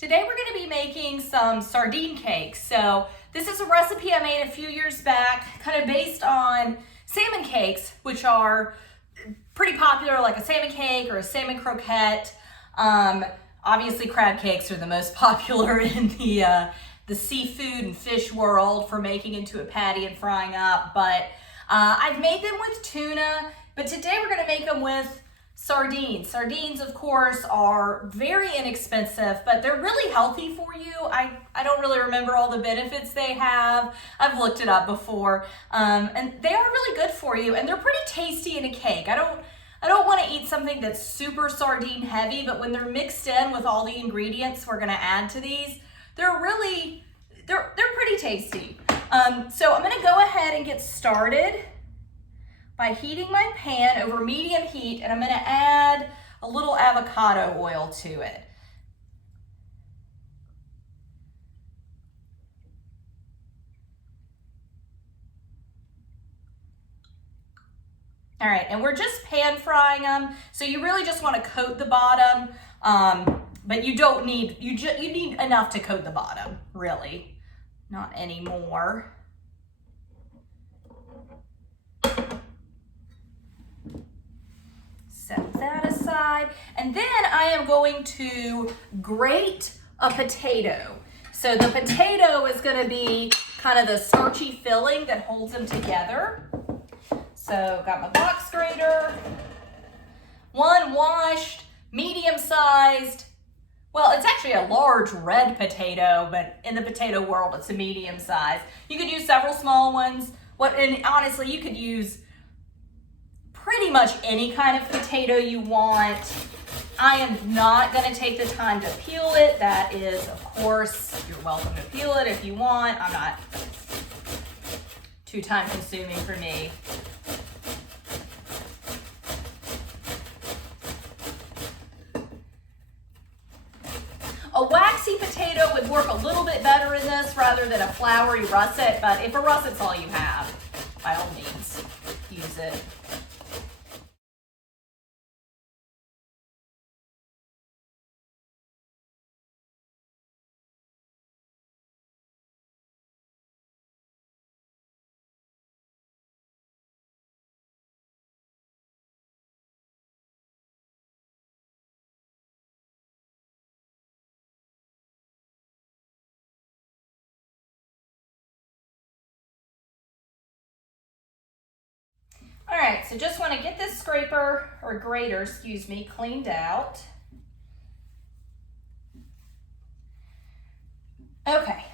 Today we're going to be making some sardine cakes. So this is a recipe I made a few years back, kind of based on salmon cakes, which are pretty popular, like a salmon cake or a salmon croquette. Obviously crab cakes are the most popular in the seafood and fish world for making into a patty and frying up. But I've made them with tuna, but today we're going to make them with sardines. Sardines, of course, are very inexpensive, but they're really healthy for you. I don't really remember all the benefits they have. I've looked it up before, and they are really good for you, and they're pretty tasty in a cake. I don't want to eat something that's super sardine heavy, but when they're mixed in with all the ingredients we're going to add to these, they're pretty tasty. So I'm going to go ahead and get started by heating my pan over medium heat, and I'm going to add a little avocado oil to it. All right, and we're just pan frying them, so you really just want to coat the bottom, but you don't need, you need enough to coat the bottom, really, not any more. Set that aside, and then I am going to grate a potato. So the potato is going to be kind of the starchy filling that holds them together. So got my box grater, one washed, medium sized. Well, it's actually a large red potato, but in the potato world, it's a medium size. You could use several small ones. And honestly, you could use pretty much any kind of potato you want. I am not going to take the time to peel it. That is, of course, you're welcome to peel it if you want. I'm not too time consuming for me. A waxy potato would work a little bit better in this rather than a floury russet, but if a russet's all you have, by all means, use it. All right, so just want to get this scraper or grater, excuse me, cleaned out. Okay.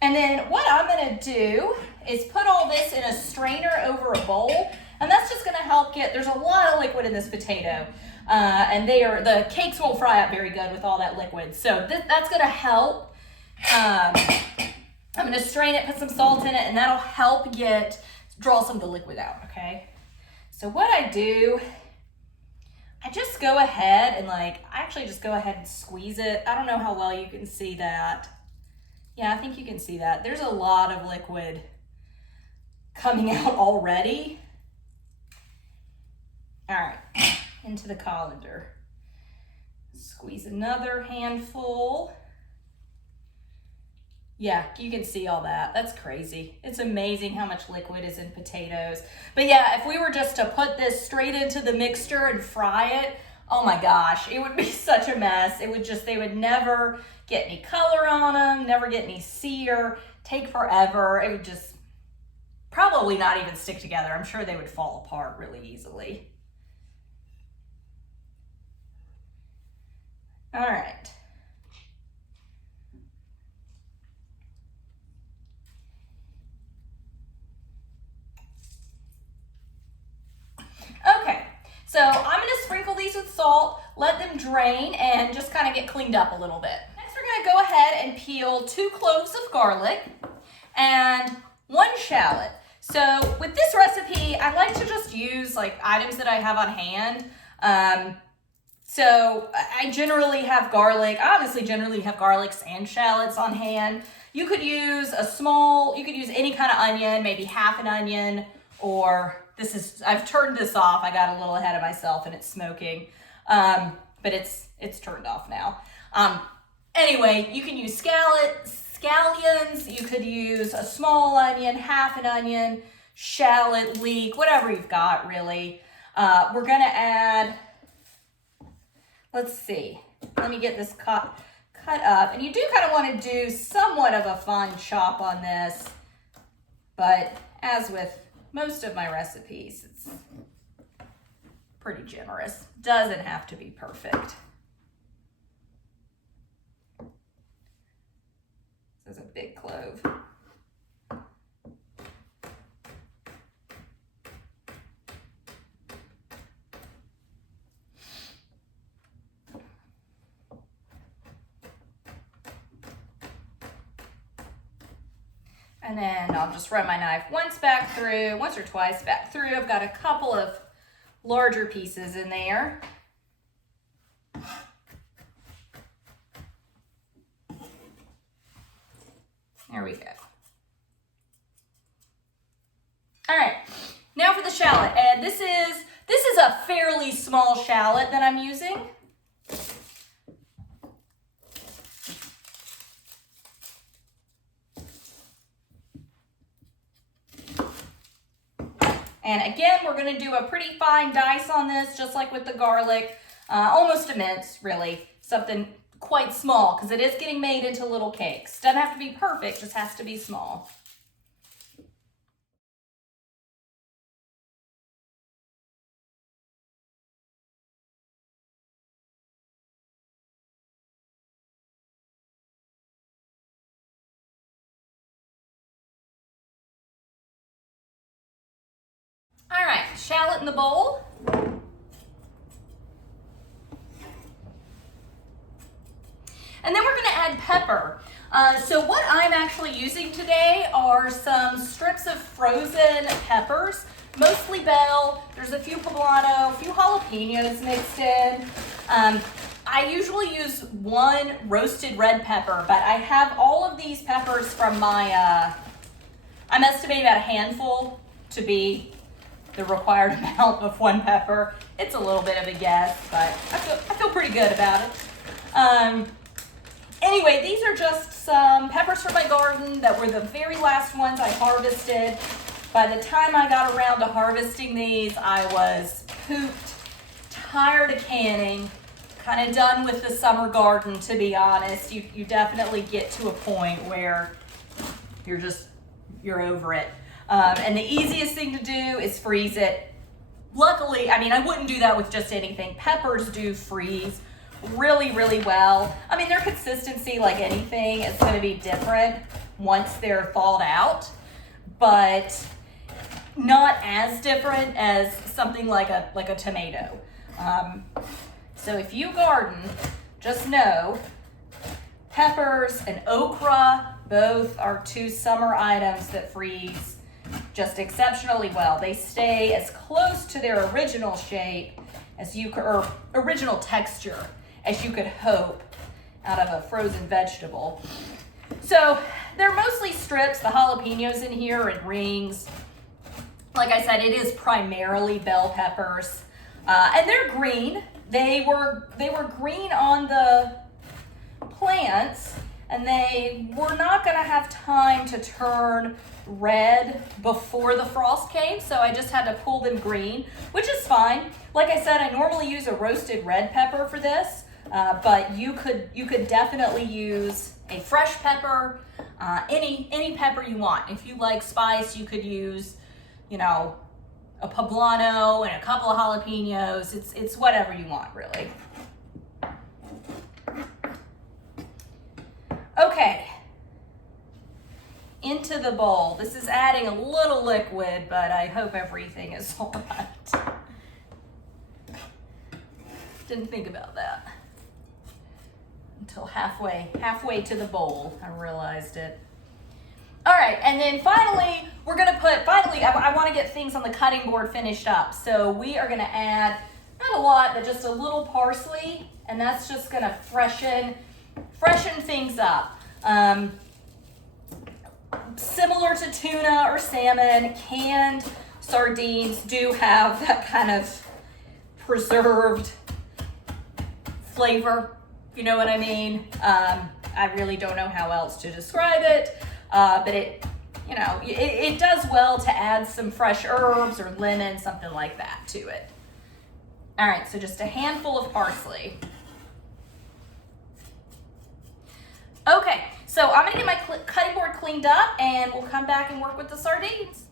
And then what I'm going to do is put all this in a strainer over a bowl, and that's just going to help there's a lot of liquid in this potato, and the cakes won't fry up very good with all that liquid. So that's going to help. I'm going to strain it, put some salt in it, and that'll help draw some of the liquid out, okay? So what I do, I just go ahead and I actually just go ahead and squeeze it. I don't know how well you can see that. Yeah, I think you can see that. There's a lot of liquid coming out already. All right, into the colander. Squeeze another handful. Yeah, you can see all that. That's crazy. It's amazing how much liquid is in potatoes. But yeah, if we were just to put this straight into the mixture and fry it, oh my gosh, it would be such a mess. They would never get any color on them, never get any sear, take forever. It would just probably not even stick together. I'm sure they would fall apart really easily. All right. Okay, so I'm going to sprinkle these with salt, let them drain, and just kind of get cleaned up a little bit. Next, we're going to go ahead and peel 2 cloves of garlic and 1 shallot. So with this recipe, I like to just use items that I have on hand. So I generally have garlic. I honestly generally have garlics and shallots on hand. You could use any kind of onion, maybe half an onion, or I've turned this off. I got a little ahead of myself and it's smoking. but it's turned off now. Anyway, you can use scallions, you could use a small onion, half an onion, shallot, leek, whatever you've got really. We're gonna add, let's see, let me get this cut up. And you do kind of want to do somewhat of a fine chop on this, but as with most of my recipes, it's pretty generous. Doesn't have to be perfect. This is a big clove. And then I'll just run my knife once or twice back through. I've got a couple of larger pieces in there. There we go. All right, now for the shallot. And this is a fairly small shallot that I'm using. And again, we're gonna do a pretty fine dice on this, just like with the garlic, almost a mince, really, something quite small, because it is getting made into little cakes. Doesn't have to be perfect, just has to be small. All right, shallot in the bowl. And then we're gonna add pepper. So what I'm actually using today are some strips of frozen peppers, mostly bell. There's a few poblano, a few jalapenos mixed in. I usually use one roasted red pepper, but I have all of these peppers from my, I'm estimating about a handful to be the required amount of one pepper. It's a little bit of a guess, but I feel pretty good about it. Anyway, these are just some peppers from my garden that were the very last ones I harvested. By the time I got around to harvesting these, I was pooped, tired of canning, kind of done with the summer garden, to be honest. You definitely get to a point where you're over it. And the easiest thing to do is freeze it. Luckily, I mean, I wouldn't do that with just anything. Peppers do freeze really, really well. I mean, their consistency, like anything, is going to be different once they're thawed out, but not as different as something like a tomato. So if you garden, just know peppers and okra both are two summer items that freeze just exceptionally well. They stay as close to their original shape as you could, or original texture, as you could hope out of a frozen vegetable. So they're mostly strips. The jalapenos in here are in rings. Like I said, it is primarily bell peppers, and they're green. They were green on the plants, and they were not going to have time to turn red before the frost came, so I just had to pull them green, which is fine. Like I said, I normally use a roasted red pepper for this, but you could definitely use a fresh pepper, any pepper you want. If you like spice, you could use, you know, a poblano and a couple of jalapenos. It's whatever you want, really. Okay, into the bowl. This is adding a little liquid, but I hope everything is all right. Didn't think about that until halfway to the bowl, I realized it. All right, and then finally, we're gonna I wanna get things on the cutting board finished up. So we are gonna add, not a lot, but just a little parsley, and that's just gonna freshen things up. Similar to tuna or salmon, canned sardines do have that kind of preserved flavor, if you know what I mean. I really don't know how else to describe it, but it does well to add some fresh herbs or lemon, something like that to it. All right, so just a handful of parsley. Okay, so I'm gonna get my cutting board cleaned up and we'll come back and work with the sardines.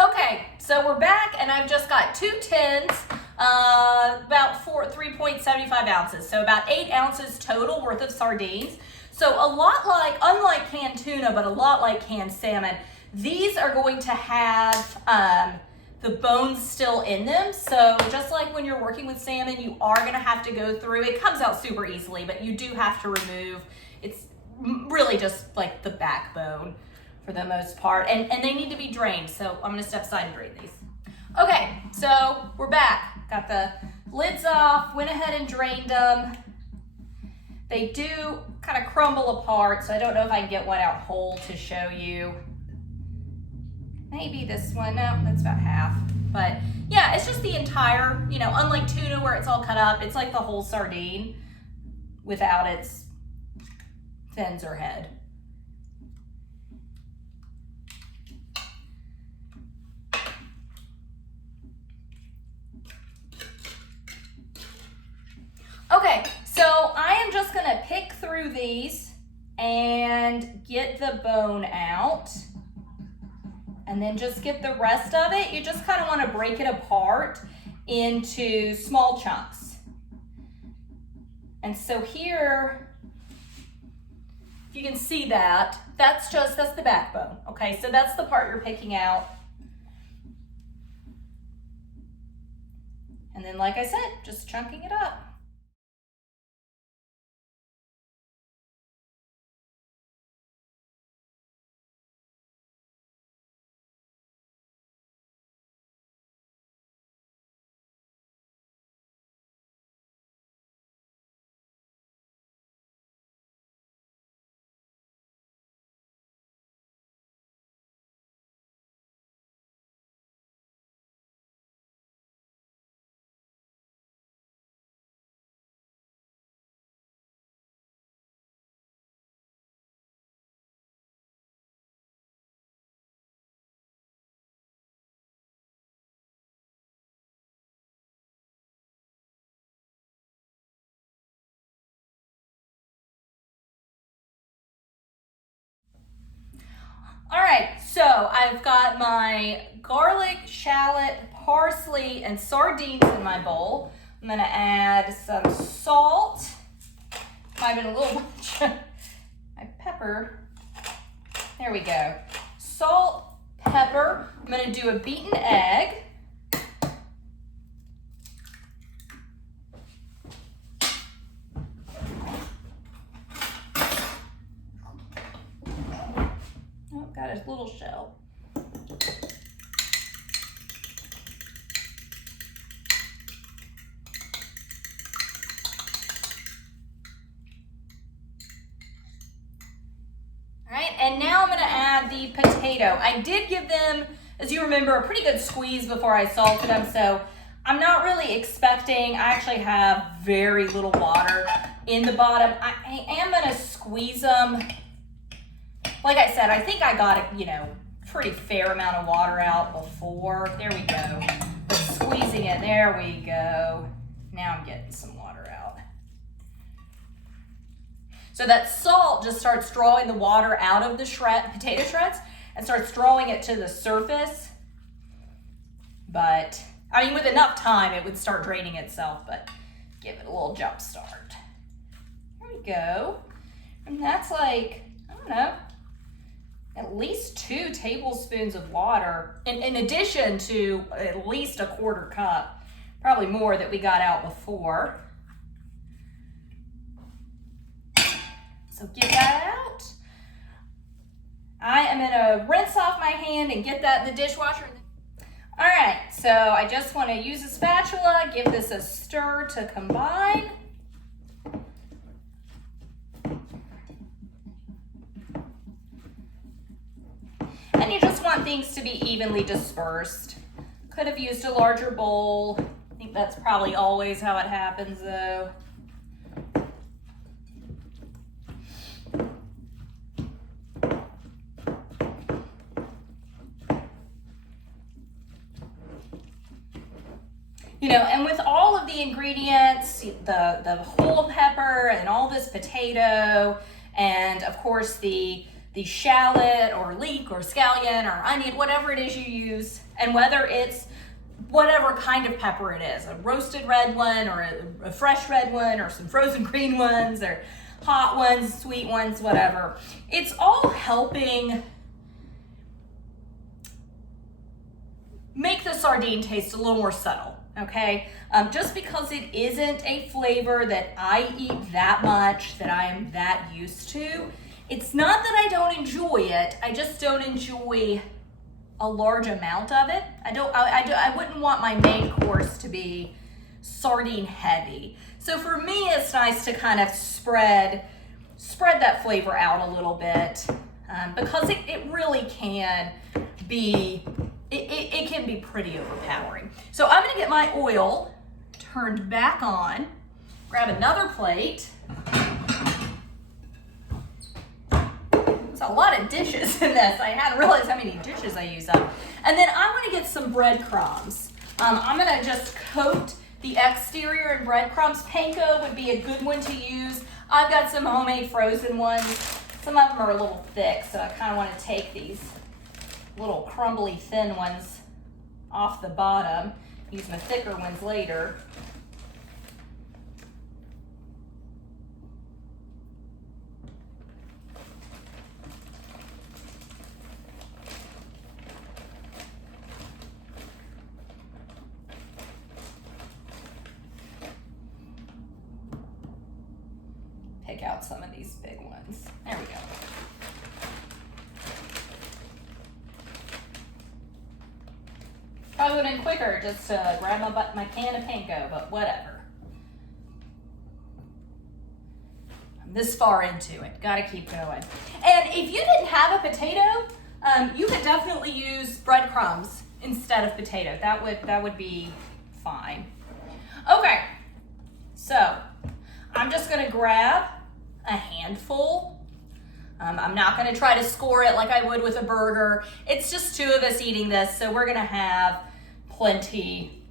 Okay, so we're back and I've just got 2 tins, about 3.75 ounces, so about 8 ounces total worth of sardines. So unlike canned tuna, but a lot like canned salmon, these are going to have the bones still in them. So just like when you're working with salmon, you are gonna have to go through, it comes out super easily, but you do have to remove, it's really just like the backbone for the most part, and they need to be drained. So I'm gonna step aside and drain these. Okay, so we're back. Got the lids off, went ahead and drained them. They do kind of crumble apart, so I don't know if I can get one out whole to show you. Maybe this one, no, that's about half. But yeah, it's just the entire, unlike tuna where it's all cut up, it's like the whole sardine without its fins or head. Okay, so I am just gonna pick through these and get the bone out, and then just get the rest of it. You just kind of want to break it apart into small chunks. And so here, if you can see that, that's the backbone. Okay, so that's the part you're picking out. And then, like I said, just chunking it up. All right, so I've got my garlic, shallot, parsley, and sardines in my bowl. I'm gonna add some salt. Might have been a little much. My pepper. There we go. Salt, pepper. I'm gonna do a beaten egg. Got his little shell. All right, and now I'm gonna add the potato. I did give them, as you remember, a pretty good squeeze before I salted them, so I'm not really expecting, I actually have very little water in the bottom. I am gonna squeeze them. Like I said, I think I got a, pretty fair amount of water out before. There we go. But squeezing it, there we go. Now I'm getting some water out. So that salt just starts drawing the water out of the potato shreds and starts drawing it to the surface. But, with enough time, it would start draining itself, but give it a little jump start. There we go. And that's like, I don't know, at least 2 tablespoons of water, in addition to at least a 1/4 cup, probably more that we got out before. So get that out. I am gonna rinse off my hand and get that in the dishwasher. All right, so I just wanna use a spatula, give this a stir to combine. And you just want things to be evenly dispersed. Could have used a larger bowl. I think that's probably always how it happens though. and with all of the ingredients, the whole pepper and all this potato, and of course the shallot or leek or scallion or onion, whatever it is you use, and whether it's whatever kind of pepper it is, a roasted red one or a fresh red one or some frozen green ones or hot ones, sweet ones, whatever. It's all helping make the sardine taste a little more subtle, okay? Just because it isn't a flavor that I eat that much, that I am that used to, it's not that I don't enjoy it, I just don't enjoy a large amount of it. I wouldn't want my main course to be sardine heavy. So for me, it's nice to kind of spread that flavor out a little bit, because it really can be, it can be pretty overpowering. So I'm gonna get my oil turned back on, grab another plate. A lot of dishes in this. I hadn't realized how many dishes I use up. And then I'm gonna get some breadcrumbs. I'm gonna just coat the exterior in breadcrumbs. Panko would be a good one to use. I've got some homemade frozen ones. Some of them are a little thick, so I kind of want to take these little crumbly thin ones off the bottom. Use my thicker ones later. Pick out some of these big ones. There we go. Probably would have been quicker just to grab my can of panko, but whatever. I'm this far into it. Gotta keep going. And if you didn't have a potato, you could definitely use breadcrumbs instead of potato. That would be fine. Okay, so I'm just gonna grab a handful. I'm not gonna try to score it like I would with a burger. It's just two of us eating this, so we're gonna have plenty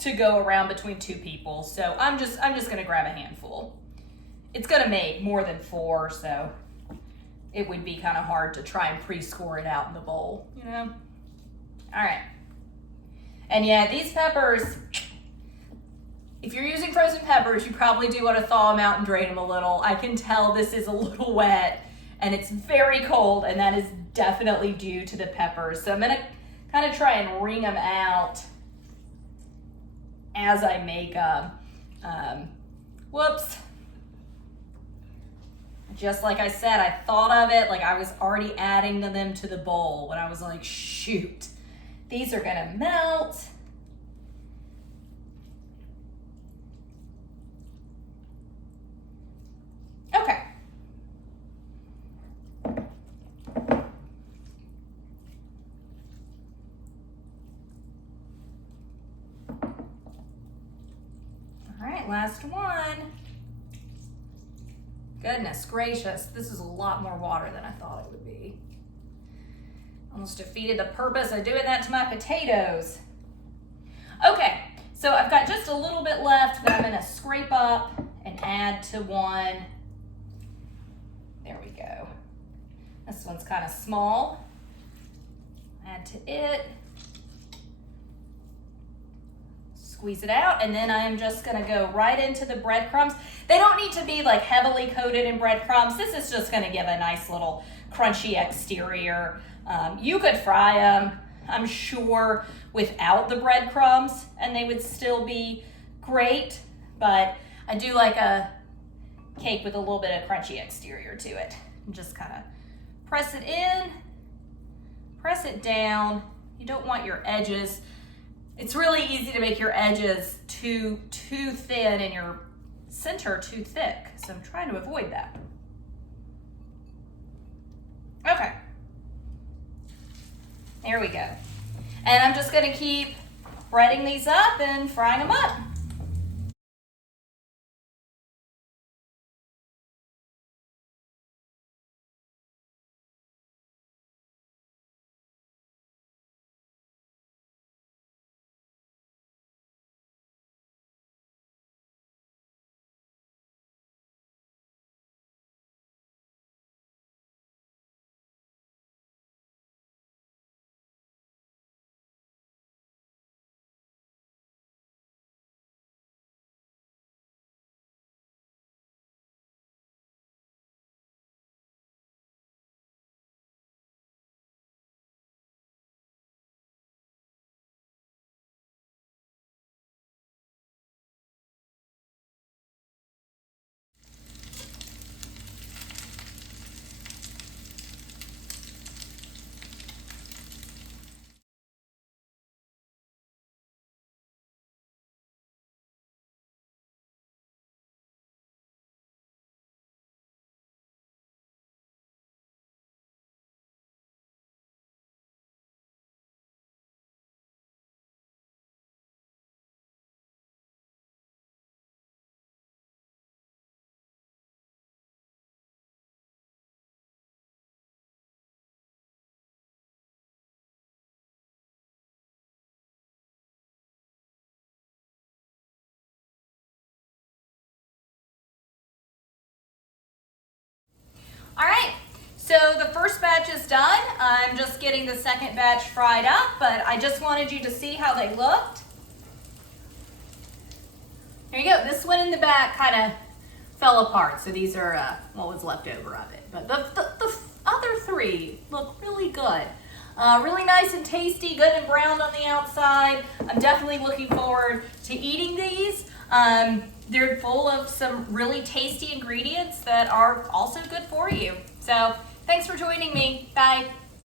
to go around between two people. So I'm just gonna grab a handful. It's gonna make more than 4, so it would be kind of hard to try and pre-score it out in the bowl, All right. And yeah, these peppers, if you're using frozen peppers, you probably do want to thaw them out and drain them a little. I can tell this is a little wet and it's very cold, and that is definitely due to the peppers. So I'm gonna kind of try and wring them out as I make them. Whoops. Just like I said, I thought of it like I was already adding them to the bowl when I was like, shoot, these are gonna melt. Okay. All right, last one. Goodness gracious, this is a lot more water than I thought it would be. Almost defeated the purpose of doing that to my potatoes. Okay, so I've got just a little bit left that I'm gonna scrape up and add to one. There we go. This one's kind of small. Add to it. Squeeze it out, and then I am just gonna go right into the breadcrumbs. They don't need to be like heavily coated in breadcrumbs. This is just gonna give a nice little crunchy exterior. You could fry them, I'm sure, without the breadcrumbs, and they would still be great, but I do like a cake with a little bit of crunchy exterior to it. And just kind of press it in, press it down. You don't want your edges. It's really easy to make your edges too thin and your center too thick. So I'm trying to avoid that. Okay. There we go. And I'm just gonna keep breading these up and frying them up. All right, so the first batch is done. I'm just getting the second batch fried up, but I just wanted you to see how they looked. There you go. This one in the back kind of fell apart, so these are what was left over of it. But the other three look really good. Really nice and tasty, good and browned on the outside. I'm definitely looking forward to eating these. They're full of some really tasty ingredients that are also good for you. So thanks for joining me. Bye.